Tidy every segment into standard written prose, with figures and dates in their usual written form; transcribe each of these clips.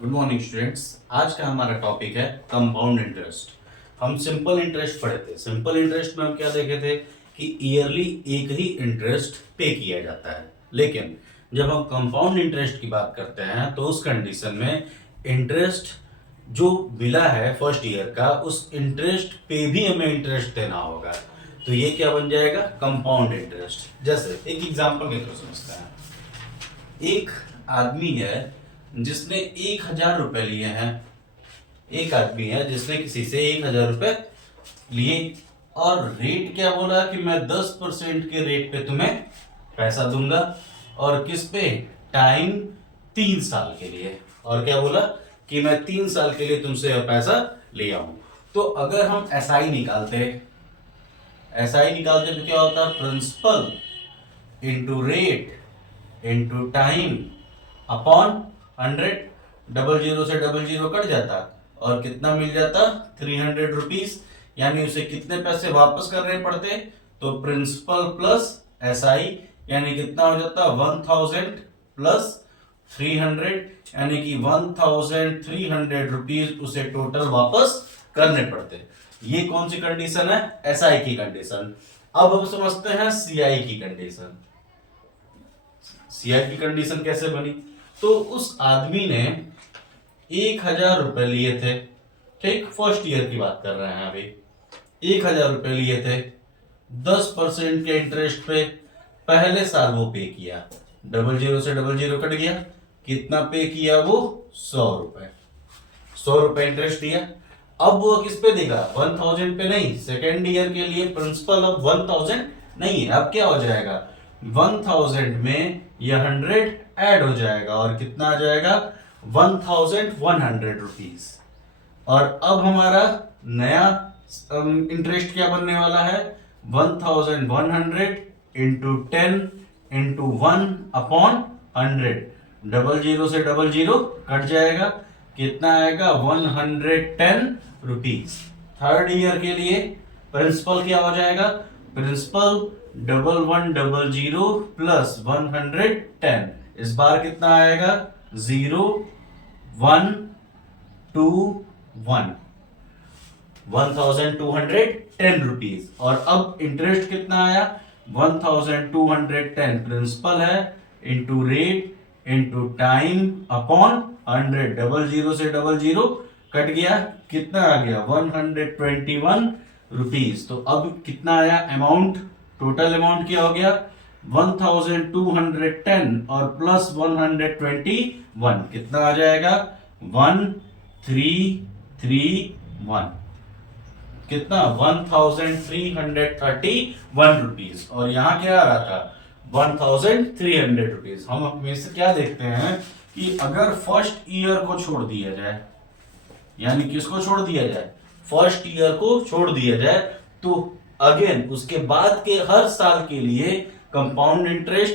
Good morning students. आज का हमारा टॉपिक है कंपाउंड इंटरेस्ट। हम सिंपल इंटरेस्ट पढ़े थे। सिंपल इंटरेस्ट में हम क्या देखे थे कि ईयरली एक ही इंटरेस्ट पे किया जाता है, लेकिन जब हम कंपाउंड इंटरेस्ट की बात करते हैं तो उस कंडीशन में इंटरेस्ट जो मिला है फर्स्ट ईयर का, उस इंटरेस्ट पे भी हमें इंटरेस्ट देना होगा। तो ये क्या बन जाएगा? Compound interest. जैसे एक एग्जांपल के थ्रू समझते हैं। एक आदमी है जिसने 1,000 रुपए लिए हैं। एक आदमी है जिसने किसी से 1,000 रुपए लिए और रेट क्या बोला कि मैं 10% के रेट पे तुम्हें पैसा दूंगा। और किस पे? टाइम 3 साल के लिए। और क्या बोला कि मैं 3 साल के लिए तुमसे यह पैसा ले आऊं। तो अगर हम एसआई निकालते तो क्या होता? Principal into rate into time upon 100। Double zero से डबल जीरो कट जाता और कितना मिल जाता? 300 रुपीज। यानी उसे कितने पैसे वापस करने पड़ते? तो प्रिंसिपल प्लस एसआई यानी कितना हो जाता? 1000 प्लस 300 यानी कि 1300 रुपीज उसे टोटल वापस करने पड़ते। ये कौन सी कंडीशन है? एसआई की कंडीशन। अब हम समझते हैं सीआई की कंडीशन। सीआई की कंडीशन कैसे बनी? तो उस आदमी ने 1,000 रुपए लिए थे। ठीक, फर्स्ट ईयर की बात कर रहे हैं अभी। 1,000 रुपए लिए थे 10% के इंटरेस्ट पे। पहले साल वो पे किया, डबल जीरो से डबल जीरो कट गया, कितना पे किया वो? 100 रुपए। 100 रुपए इंटरेस्ट दिया। अब वो किस पे देगा? 1000 पे नहीं। सेकेंड ईयर के लिए प्रिंसिपल अब 1000 नहीं है। अब क्या हो जाएगा? 1000 में यह 100 ऐड हो जाएगा और कितना आ जाएगा? 1100 रुपीज। और अब हमारा नया इंटरेस्ट क्या बनने वाला है? 1100 इंटू 10 इंटू 1/100। डबल जीरो से डबल जीरो कट जाएगा, कितना आएगा? 110 रुपीज। थर्ड ईयर के लिए प्रिंसिपल क्या हो जाएगा? Principal 1100 plus 110। इस बार कितना आएगा? 0121 1210 रुपीज। और अब इंटरेस्ट कितना आया? 1210 प्रिंसिपल है into rate into time upon 100। Double zero से डबल जीरो कट गया, कितना आ गया? 121 रुपीज। तो अब कितना आया अमाउंट? टोटल अमाउंट क्या हो गया? 1210 और प्लस 121 कितना आ जाएगा? 1331। कितना? 1331 रुपीज। और यहाँ क्या आ रहा था? 1300 रुपीज। हम हमेशा क्या देखते हैं कि अगर फर्स्ट ईयर को छोड़ दिया जाए, यानी किसको छोड़ दिया जाए? फर्स्ट ईयर को छोड़ दिया जाए, तो अगेन उसके बाद के हर साल के लिए कंपाउंड इंटरेस्ट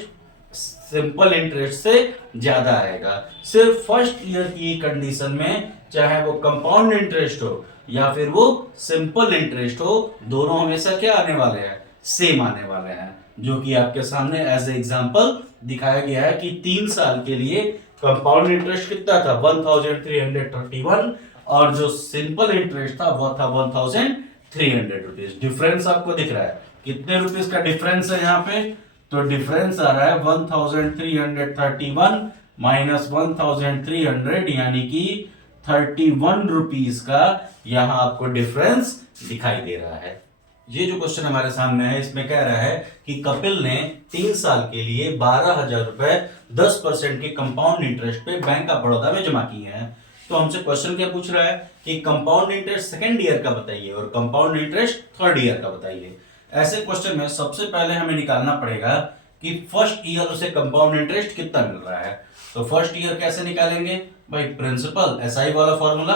सिंपल इंटरेस्ट से ज्यादा आएगा। सिर्फ फर्स्ट ईयर की कंडीशन में, चाहे वो कंपाउंड इंटरेस्ट हो या फिर वो सिंपल इंटरेस्ट हो, दोनों हमेशा क्या आने वाले हैं? सेम आने वाले हैं। जो कि आपके सामने एज ए एग्जांपल दिखाया गया है कि 3 साल के लिए कंपाउंड इंटरेस्ट कितना था? 1331। और जो सिंपल इंटरेस्ट था वो था 1300 रुपीज। डिफरेंस आपको दिख रहा है? कितने रुपीज का डिफरेंस है यहाँ पे? तो डिफरेंस आ रहा है 1331 माइनस 1300, यानी कि 31 रुपीज का यहाँ आपको डिफरेंस दिखाई दे रहा है। ये जो क्वेश्चन हमारे सामने है, इसमें कह रहा है कि कपिल ने 3 साल के लिए 12,000 रुपए 10% के कंपाउंड इंटरेस्ट पे बैंक ऑफ बड़ौदा में जमा किए हैं। तो हमसे क्वेश्चन क्या पूछ रहा है कि कंपाउंड इंटरेस्ट सेकेंड ईयर का बताइए और कंपाउंड इंटरेस्ट थर्ड ईयर का बताइए। ऐसे क्वेश्चन में सबसे पहले हमें निकालना पड़ेगा कि फर्स्ट ईयर उसे कंपाउंड इंटरेस्ट कितना मिल रहा है। तो फर्स्ट ईयर कैसे निकालेंगे भाई? प्रिंसिपल एसआई वाला formula,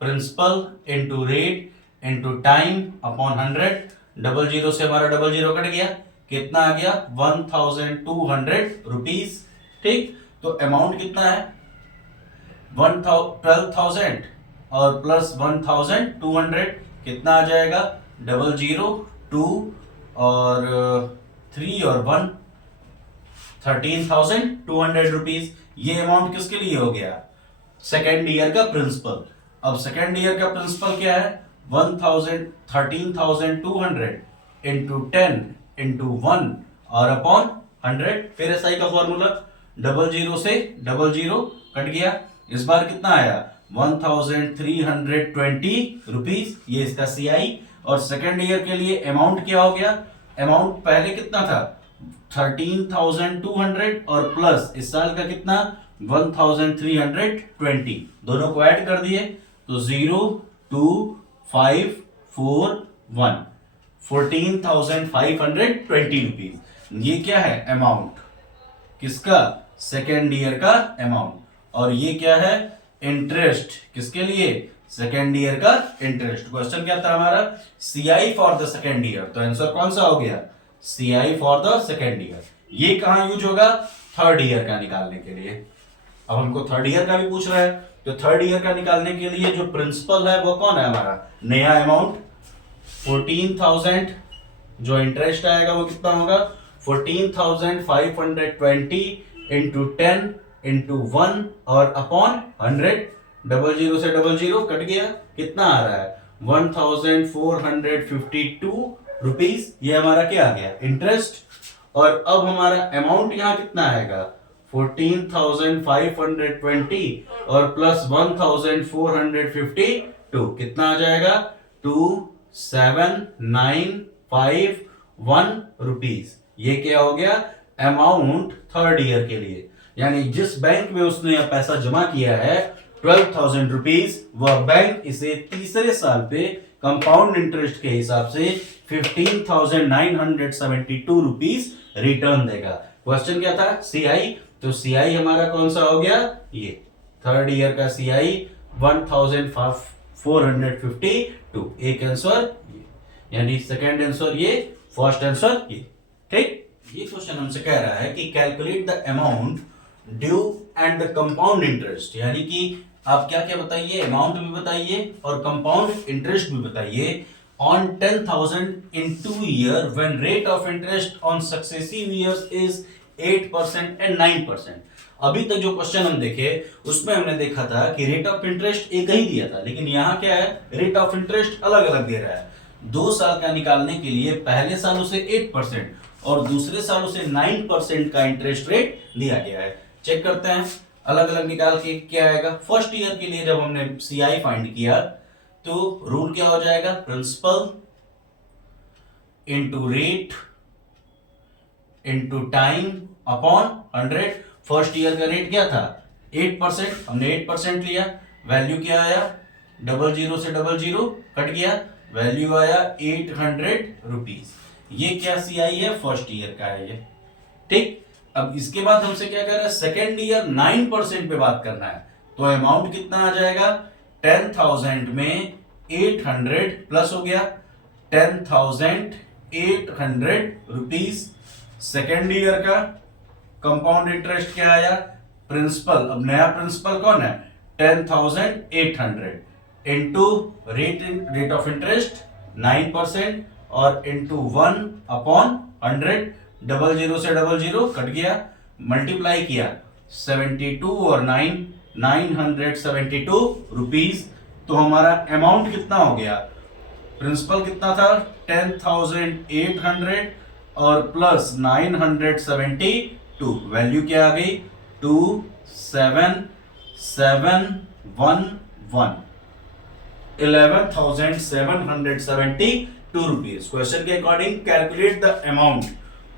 principal into rate into time upon 100। Double zero से हमारा डबल जीरो कट गया, कितना आ गया? 1200 रुपीज। ठीक, तो अमाउंट कितना है? 12,000 और प्लस 1,200 कितना आ जाएगा? डबल जीरो 2 और 3 और 1 13,200 रुपीज। ये अमाउंट किसके लिए हो गया? सेकेंड ईयर का प्रिंसिपल। अब सेकेंड ईयर का प्रिंसिपल क्या है, 13,200 इंटू 10 इंटू 1 और अपॉन 100। फिर एसआई का फॉर्मूला, डबल जीरो से डबल जीरो कट गया। इस बार कितना आया, 1320 रुपीज, ये इसका सीआई। और सेकेंड ईयर के लिए अमाउंट क्या हो गया, अमाउंट पहले कितना था 13,200 और प्लस इस साल का कितना 1320, दोनों को ऐड कर दिए तो 02541, 14,520 रुपीज। ये क्या है अमाउंट, किसका, सेकेंड ईयर का अमाउंट। और ये क्या है, इंटरेस्ट, किसके लिए, सेकेंड ईयर का इंटरेस्ट। क्वेश्चन क्या था हमारा, CI for the second year, तो आंसर कौन सा हो गया, CI for the second year. ये कहां यूज होगा, थर्ड ईयर का निकालने के लिए। अब हमको थर्ड ईयर का भी पूछ रहा है, तो थर्ड ईयर का निकालने के लिए जो प्रिंसिपल है वो कौन है हमारा, नया अमाउंट 14,000, जो इंटरेस्ट आएगा वो कितना होगा 14,520 इंटू 10 इंटू 1 और अपॉन 100। डबल जीरो से डबल जीरो कट गया, कितना आ रहा है 1,452 रुपीज। ये हमारा क्या आ गया, इंटरेस्ट। और अब हमारा अमाउंट यहां कितना आएगा 14,520 और प्लस 1,452, कितना आ जाएगा 27,951 रुपीज। ये क्या हो गया अमाउंट थर्ड ईयर के लिए। यानी जिस बैंक में उसने यह पैसा जमा किया है 12,000 रुपीज, वह बैंक इसे तीसरे साल पे कंपाउंड इंटरेस्ट के हिसाब से 15,972 रुपीज रिटर्न देगा। क्वेश्चन क्या था, सीआई, तो सीआई हमारा कौन सा हो गया, ये थर्ड ईयर का सीआई 1,452। एक आंसर ये, यानी सेकेंड आंसर ये, फर्स्ट आंसर ये। ठीक, ये क्वेश्चन हमसे कह रहा है कि calculate the amount due and the compound interest, यानी कि आप क्या क्या बताइए, अमाउंट भी बताइए और कंपाउंड इंटरेस्ट भी बताइए on 10,000 in 2 year when rate of interest on successive years is 8% and 9%। अभी तक जो क्वेश्चन हम देखे उसमें हमने देखा था कि रेट ऑफ इंटरेस्ट एक ही दिया था, लेकिन यहाँ क्या है रेट ऑफ इंटरेस्ट अलग अलग दे रहा है। 2 साल का निकालने के लिए पहले सालों से 8% और दूसरे सालों से 9% का इंटरेस्ट रेट दिया गया है। चेक करते हैं अलग अलग निकाल के क्या आएगा। फर्स्ट ईयर के लिए जब हमने सीआई फाइंड किया तो रूल क्या हो जाएगा, principal into rate into time upon 100। First year का रेट क्या था 8%, हमने 8% लिया, वैल्यू क्या आया डबल जीरो से डबल जीरो कट गया, वैल्यू आया 800 रुपीज। ये क्या सीआई है, फर्स्ट ईयर का है ये। ठीक, अब इसके बाद हमसे क्या कर रहा है, सेकेंड ईयर 9% पे बात करना है, तो अमाउंट कितना आ जाएगा 10,000 में 800 प्लस हो गया 10,800 रुपीज। सेकेंड ईयर का कंपाउंड इंटरेस्ट क्या आया, प्रिंसिपल, अब नया प्रिंसिपल कौन है 10,800 इंटू रेट ऑफ इंटरेस्ट 9% और इंटू 1 अपॉन 100। डबल जीरो से डबल जीरो कट गया, मल्टीप्लाई किया 72 और 972 रुपीज। तो हमारा अमाउंट कितना हो गया, प्रिंसिपल कितना था 10,800 और प्लस 972, वैल्यू क्या आ गई 27,711, 11,772 रुपीज। क्वेश्चन के अकॉर्डिंग कैलकुलेट द अमाउंट,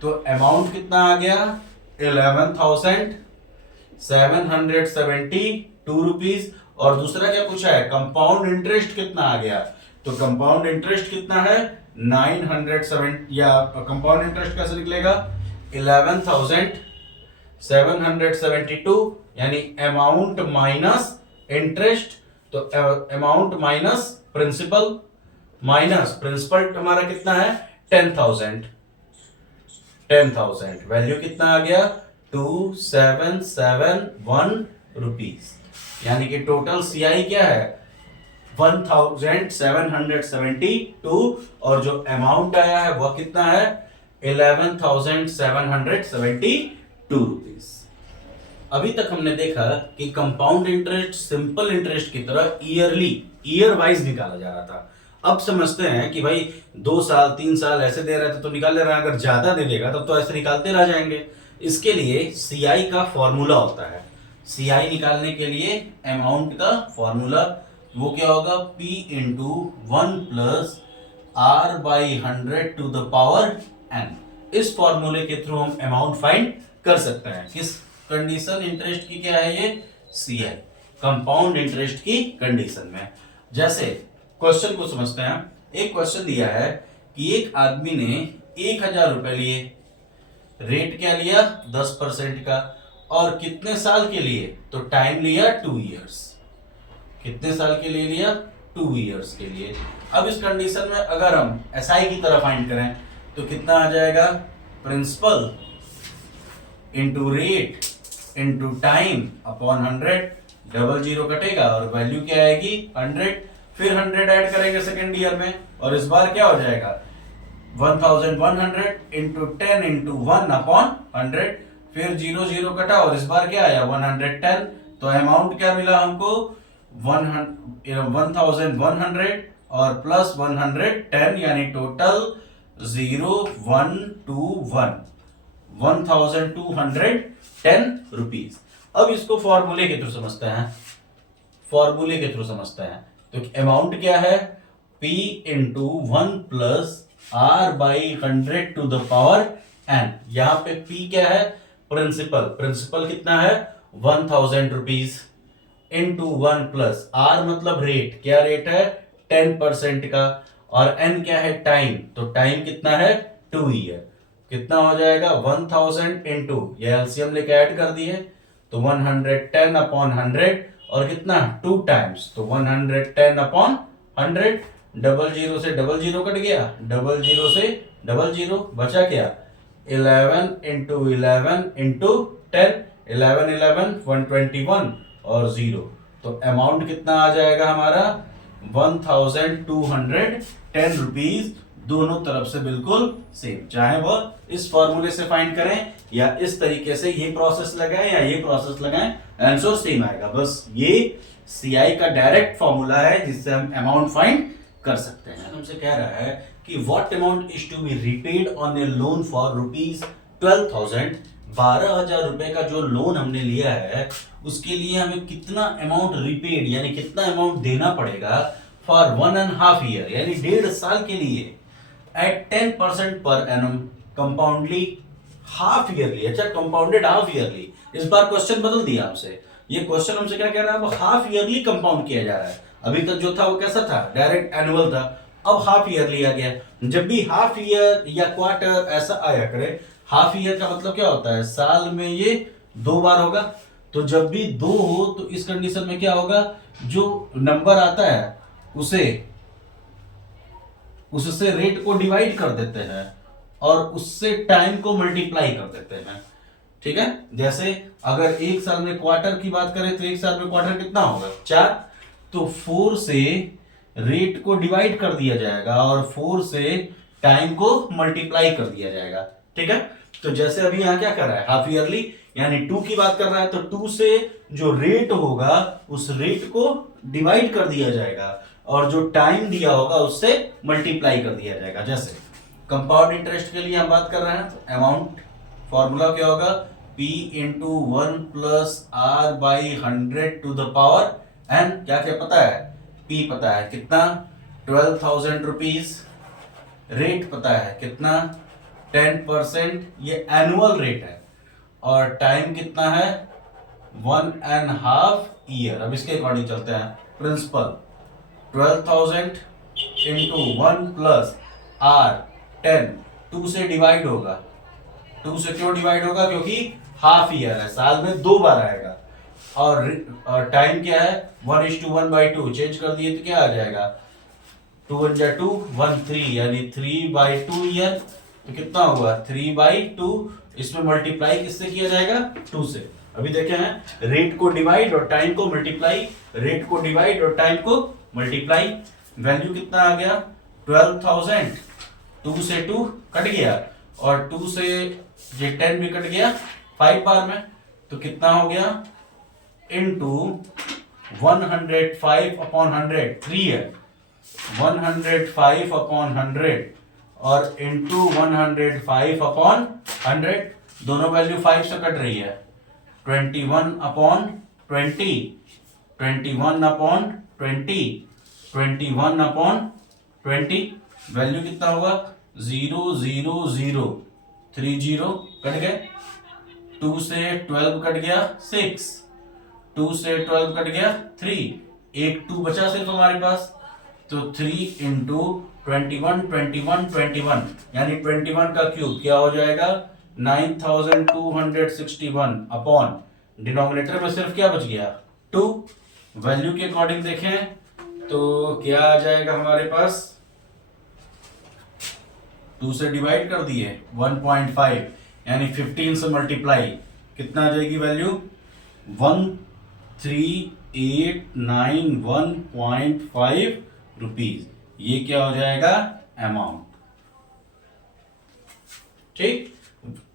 तो अमाउंट कितना आ गया 11,772 रुपीज। और दूसरा क्या पूछा है, कंपाउंड इंटरेस्ट कितना आ गया, तो कंपाउंड इंटरेस्ट कितना है 907, या कंपाउंड इंटरेस्ट कैसे निकलेगा 11,772, यानी अमाउंट माइनस इंटरेस्ट, तो amount minus principal, minus principal हमारा कितना है 10,000, वैल्यू कितना आ गया 2771 रुपीज। यानी कि टोटल सीआई क्या है 1,772 और जो अमाउंट आया है वह कितना है 11,772 रुपीज। अभी तक हमने देखा कि कंपाउंड इंटरेस्ट सिंपल इंटरेस्ट की तरह ईयर वाइज निकाला जा रहा था। अब समझते हैं कि भाई 2 साल 3 साल ऐसे दे रहे थे तो निकाल ले रहे हैं, अगर ज्यादा दे देगा तब तो ऐसे निकालते रह जाएंगे। इसके लिए सीआई का फॉर्मूला होता है। सीआई निकालने के लिए अमाउंट का फॉर्मूला वो क्या होगा, P इंटू 1+R/100 इस फॉर्मूले के थ्रू हम अमाउंट फाइंड कर सकते हैं। किस कंडीशन, इंटरेस्ट की क्या है ये, सीआई, कंपाउंड इंटरेस्ट की कंडीशन में। जैसे क्वेश्चन को समझते हैं। एक क्वेश्चन दिया है कि एक आदमी ने 1000 रुपए लिए, रेट क्या लिया 10% का, और कितने साल के लिए, तो टाइम लिया 2 इयर्स। कितने साल के लिए लिया, 2 इयर्स के लिए। अब इस कंडीशन में अगर हम एसआई की तरह फाइंड करें तो कितना आ जाएगा, principal into rate into time upon 100, double zero कटेगा और वैल्यू क्या आएगी 100, फिर 100 ऐड करेंगे सेकेंड ईयर में, और इस बार क्या हो जाएगा 1100 इंटू 10 इंटू 1 अपॉन 100, फिर 0 कटा और इस बार क्या आया 110। तो अमाउंट क्या मिला हमको 1100 और प्लस 110, यानी टोटल 1210 रुपीज। अब इसको फॉर्मूले के थ्रू समझते हैं। तो अमाउंट क्या है, P इंटू 1+R/100 यहां पे P क्या है, प्रिंसिपल कितना है 1000 रुपीज, इंटू 1+R मतलब रेट, क्या रेट है 10% का, और n क्या है टाइम, तो टाइम कितना है 2 ईयर। कितना हो जाएगा 1000 इंटू, ये एलसीएम लेके ऐड कर दिए तो 110 अपॉन 100, और कितना 2 टाइम्स, तो 110 अपॉन 100, डबल जीरो से डबल जीरो कट गया, डबल जीरो से डबल जीरो बचा क्या 11 इंटू 11 इंटू 10, 11 121 और 0, तो अमाउंट कितना आ जाएगा हमारा 1210 रुपीज। दोनों तरफ से बिल्कुल सेम, चाहे वो इस फॉर्मूले से फाइंड करें या इस तरीके से ये प्रोसेस लगाएं या ये प्रोसेस लगाएं, आंसर सेम आएगा। बस ये सीआई का डायरेक्ट फॉर्मूला है जिससे हम अमाउंट फाइंड कर सकते हैं। हमसे कह रहा है कि what amount is to be repaid on a loan for ₹12,000, 12,000 रुपए का जो लोन हमने लिया है उसके लिए हमें कितना अमाउंट रिपेड यानी कितना अमाउंट देना पड़ेगा फॉर 1.5 ईयर यानी 1.5 साल के लिए, एट 10% पर एनम, कंपाउंडली हाफ ईयरली। अच्छा, कंपाउंडेड हाफ ईयरली, इस बार क्वेश्चन बदल दिया हमसे। ये क्वेश्चन हमसे क्या कह रहा है, अब हाफ ईयरली कंपाउंड किया जा रहा है। अभी तक जो था वो कैसा था, डायरेक्ट एनुअल था, अब हाफ ईयरली आ गया। जब भी हाफ ईयर या क्वार्टर ऐसा आया करे, हाफ ईयर का मतलब क्या होता है, साल में ये 2 बार होगा, तो जब भी 2 हो तो इस कंडीशन में क्या होगा, जो नंबर आता है उससे रेट को डिवाइड कर देते हैं और उससे टाइम को मल्टीप्लाई कर देते हैं। ठीक है, जैसे अगर एक साल में क्वार्टर की बात करें तो एक साल में क्वार्टर कितना होगा 4, तो 4 से रेट को डिवाइड कर दिया जाएगा और 4 से टाइम को मल्टीप्लाई कर दिया जाएगा। ठीक है, तो जैसे अभी यहां क्या कर रहा है, हाफ ईयरली यानी 2 की बात कर रहा है, तो 2 से जो रेट होगा उस रेट को डिवाइड कर दिया जाएगा और जो टाइम दिया होगा उससे मल्टीप्लाई कर दिया जाएगा। जैसे कंपाउंड इंटरेस्ट के लिए हम बात कर रहे हैं तो अमाउंट फॉर्मूला क्या होगा, P into 1+R/100 to the power n। क्या क्या पता है, P पता है कितना 12,000 रुपीज, रेट पता है कितना 10%, ये एनुअल रेट है, और टाइम कितना है 1.5 ईयर। अब इसके अकॉर्डिंग चलते हैं, प्रिंसिपल 12,000 इंटू 1+R10, 2 से डिवाइड होगा, 2 से क्यों डिवाइड होगा, क्योंकि हाफ ईयर है, साल में 2 बार आएगा, और टाइम क्या है 1:1/2, चेंज कर दिए तो क्या आ जाएगा 2 1 2 1 3 यानी 3/2 ईयर, तो कितना होगा 3/2, इसमें मल्टीप्लाई किससे किया जाएगा 2 से। अभी देखे हैं, रेट को डिवाइड और टाइम को मल्टीप्लाई, रेट को डिवाइड और टाइम को मल्टीप्लाई, वैल्यू कितना आ गया 12,000, 2 से 2 कट गया और 2 से ये 10 भी कट गया 5 बार में, तो कितना हो गया, इंटू 105 अपॉन 100, 3 है, 105 अपॉन 100 और इंटू 105 अपॉन 100, दोनों वैल्यू 5 से कट रही है, 21 अपॉन 20, 21 अपॉन 20, 21 अपॉन 20, वैल्यू कितना होगा 0 0 0 3 0 कट गए, 2 से 12 कट गया 6, 2 से 12 कट गया 3, एक 2 बचा सिर्फ हमारे पास, तो 3 इंटू 21 21 21 यानी 21 का क्यूब क्या हो जाएगा 9261 अपॉन डिनोमिनेटर में सिर्फ क्या बच गया 2, वैल्यू के अकॉर्डिंग देखें तो क्या आ जाएगा हमारे पास, 2 से डिवाइड कर दिए 1.5 यानी 15 से मल्टीप्लाई कितना आ जाएगी वैल्यू 13891.5 रुपीज, ये क्या हो जाएगा अमाउंट, ठीक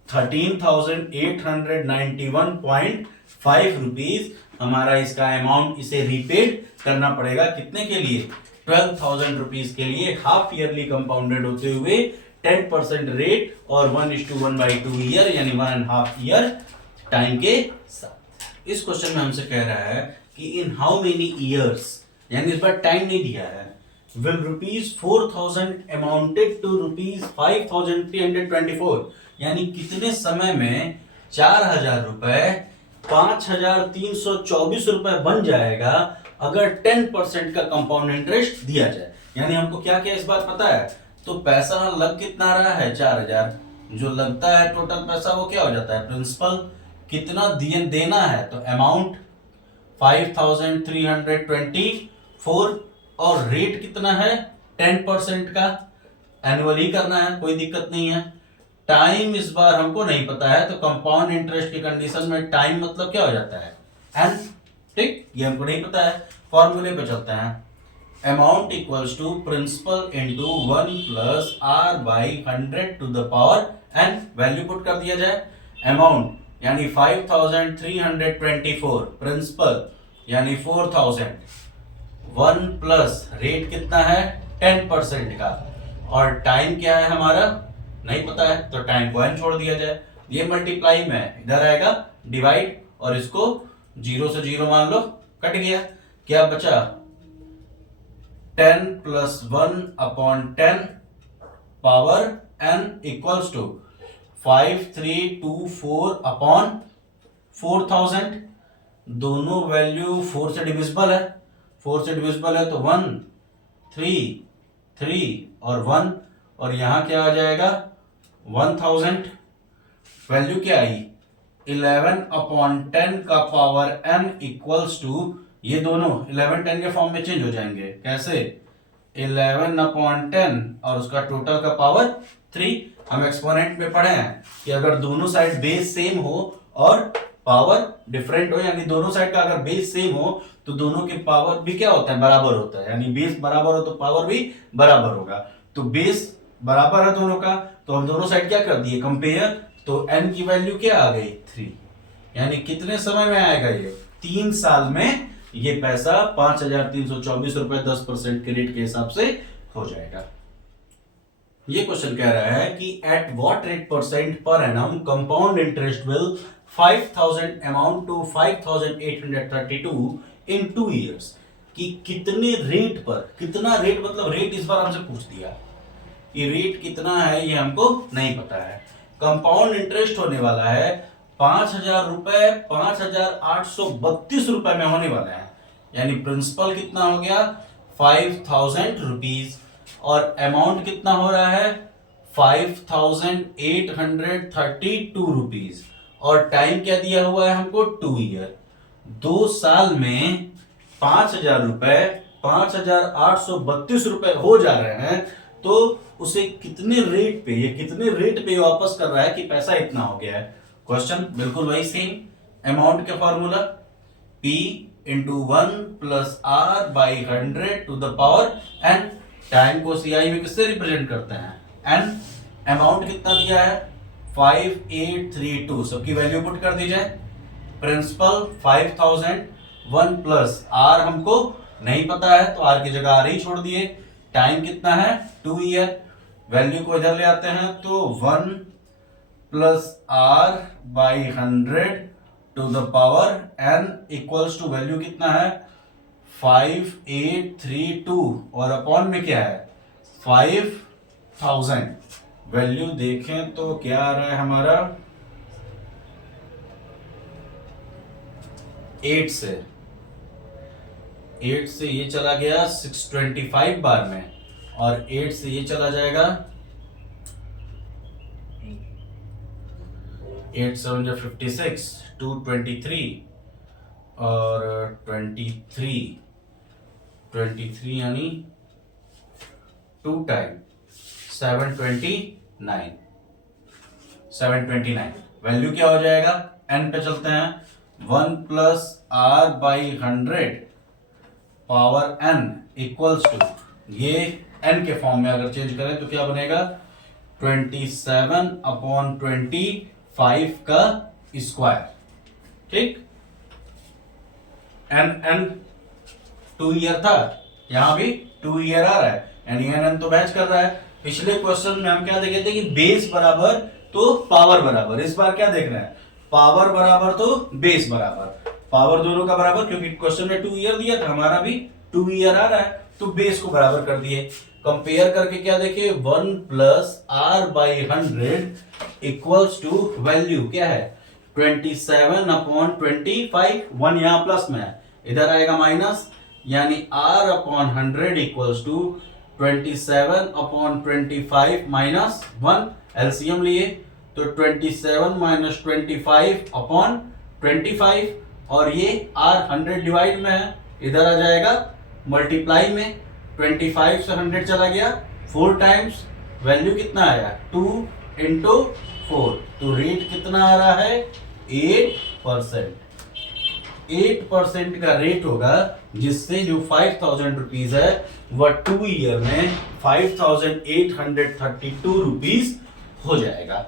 13,891.5 रुपीज हमारा इसका अमाउंट, इसे रीपेड करना पड़ेगा कितने के लिए 12,000 रुपीज के लिए, हाफ ईयरली कंपाउंडेड होते हुए 10% रेट और 1:1/2 ईयर यानी 1.5 ईयर टाइम के साथ। इस क्वेश्चन में हमसे कह रहा है कि इन हाउ मेनी ईयर्स, यानी इस बार टाइम नहीं दिया है, will ₹4,000 amounted to ₹5,324, यानी कितने समय में 4,000 रुपए 5,324 रुपए बन जाएगा अगर 10% का कंपाउंड इंटरेस्ट दिया जाए। यानी हमको क्या क्या इस बात पता है, तो पैसा लग कितना रहा है 4,000, जो लगता है टोटल पैसा वो क्या हो जाता है प्रिंसिपल, कितना देना है तो अमाउंट 5,324 और रेट कितना है 10% का, एनुअली करना है कोई दिक्कत नहीं है, टाइम इस बार हमको नहीं पता है तो कंपाउंड इंटरेस्ट की कंडीशन में टाइम मतलब क्या हो जाता है एन, ठीक ये हमको नहीं पता है, फॉर्मूले पे चलते हैं, amount equals to principal into 1 plus R by 100 to the power n, value put कर दिया जाए, अमाउंट यानी 5,324, प्रिंसिपल यानी 4,000, 1 प्लस रेट कितना है 10% का और टाइम क्या है हमारा नहीं पता है तो टाइम को एन छोड़ दिया जाए, ये मल्टीप्लाई में इधर आएगा डिवाइड और इसको 0 से 0 मान लो कट गया, क्या बचा 10 plus 1 upon 10 power n equals to 5,324 upon 4,000, दोनों वैल्यू 4 से डिविजिबल है, 4 से डिविजिबल है तो 1 3 3 और 1 और यहां क्या आ जाएगा 1,000, वैल्यू क्या आई 11 अपॉन 10 का पावर n इक्वल्स टू, ये दोनों 11 10 के फॉर्म में चेंज हो जाएंगे, कैसे 11 अपॉन 10 और उसका टोटल का पावर 3, हम एक्सपोनेंट में पढ़े हैं कि अगर दोनों साइड बेस सेम हो और पावर डिफरेंट हो, यानी दोनों साइड का अगर बेस सेम हो तो दोनों के पावर भी क्या होता है बराबर होता है, यानी बेस बराबर हो तो पावर भी बराबर होगा, तो बेस बराबर है दोनों का तो हम दोनों साइड क्या कर दिए कंपेयर, तो n की वैल्यू क्या आ गई 3, यानी कितने समय में आएगा ये 3 साल में ये पैसा 5,324 रुपए 10% के रेट के हिसाब से हो जाएगा। ये क्वेश्चन कह रहा है कि at what rate percent per annum compound interest will 5,000 amount to 5,832 in 2 years, कि कितने रेट पर, कितना रेट मतलब रेट इस बार हमसे पूछ दिया, ये रेट कितना है ये हमको नहीं पता है, कंपाउंड इंटरेस्ट होने वाला है 5,000 रुपए 5,832 रुपए में होने वाला है, यानी प्रिंसिपल कितना हो गया 5,000 रुपीज और अमाउंट कितना हो रहा है 5,832 रुपीज और टाइम क्या दिया हुआ है हमको 2 ईयर, 2 साल में 5,000 रुपए 5,832 रुपए हो जा रहे हैं, तो उसे कितने रेट पे, ये कितने रेट पे वापस कर रहा है कि पैसा इतना हो गया है, क्वेश्चन बिल्कुल वही सेम, अमाउंट का formula P into 1 plus R by 100 to the power n, time को CI में किससे रिप्रेजेंट करते हैं n, अमाउंट कितना दिया है 5,832, सबकी वैल्यू पुट कर दी जाए, प्रिंसिपल 5000, 1 प्लस आर हमको नहीं पता है तो आर की जगह आर ही छोड़ दिए। टाइम कितना है 2 ईयर। वैल्यू को इधर ले आते हैं तो 1 plus R by 100 to the power n equals to value कितना है 5832 और अपॉन में क्या है 5000। वैल्यू देखें तो क्या आ रहा है हमारा 8 से ये चला गया 625 बार में और 8 से ये चला जाएगा 8 7 जा 56, 223 और 23 यानी 2 टाइम 729। वैल्यू क्या हो जाएगा n पे चलते हैं 1 plus R by 100 power n equals to ये n के फॉर्म में अगर चेंज करें तो क्या बनेगा 27/25 का स्क्वायर। ठीक, n 2 ईयर था, यहां भी 2 ईयर आ रहा है यानी n तो मैच कर रहा है। पिछले क्वेश्चन में हम क्या देखे थे कि बेस बराबर तो पावर बराबर, इस बार क्या देख रहे हैं पावर बराबर तो बेस बराबर। पावर दोनों का बराबर क्योंकि क्वेश्चन में 2 ईयर दिया था, हमारा भी 2 ईयर आ रहा है तो बेस को बराबर कर दिए। कंपेयर करके क्या देखे 1 plus R by 100 equals to value क्या है 27/25। 1 यहां प्लस में है, इधर आएगा माइनस, यानी r upon 100 equals to 27/25 minus 1। LCM लिए तो 27 माइनस 25/25 और ये r 100 डिवाइड में है, इधर आ जाएगा मल्टीप्लाई में। 25 से 100 चला गया 4 टाइम्स, वैल्यू कितना आया 2 इंटू 4, तो रेट कितना आ रहा है 8%। 8% का रेट होगा जिससे जो 5000 रुपीज है वह 2 ईयर में 5832 रुपीज हो जाएगा।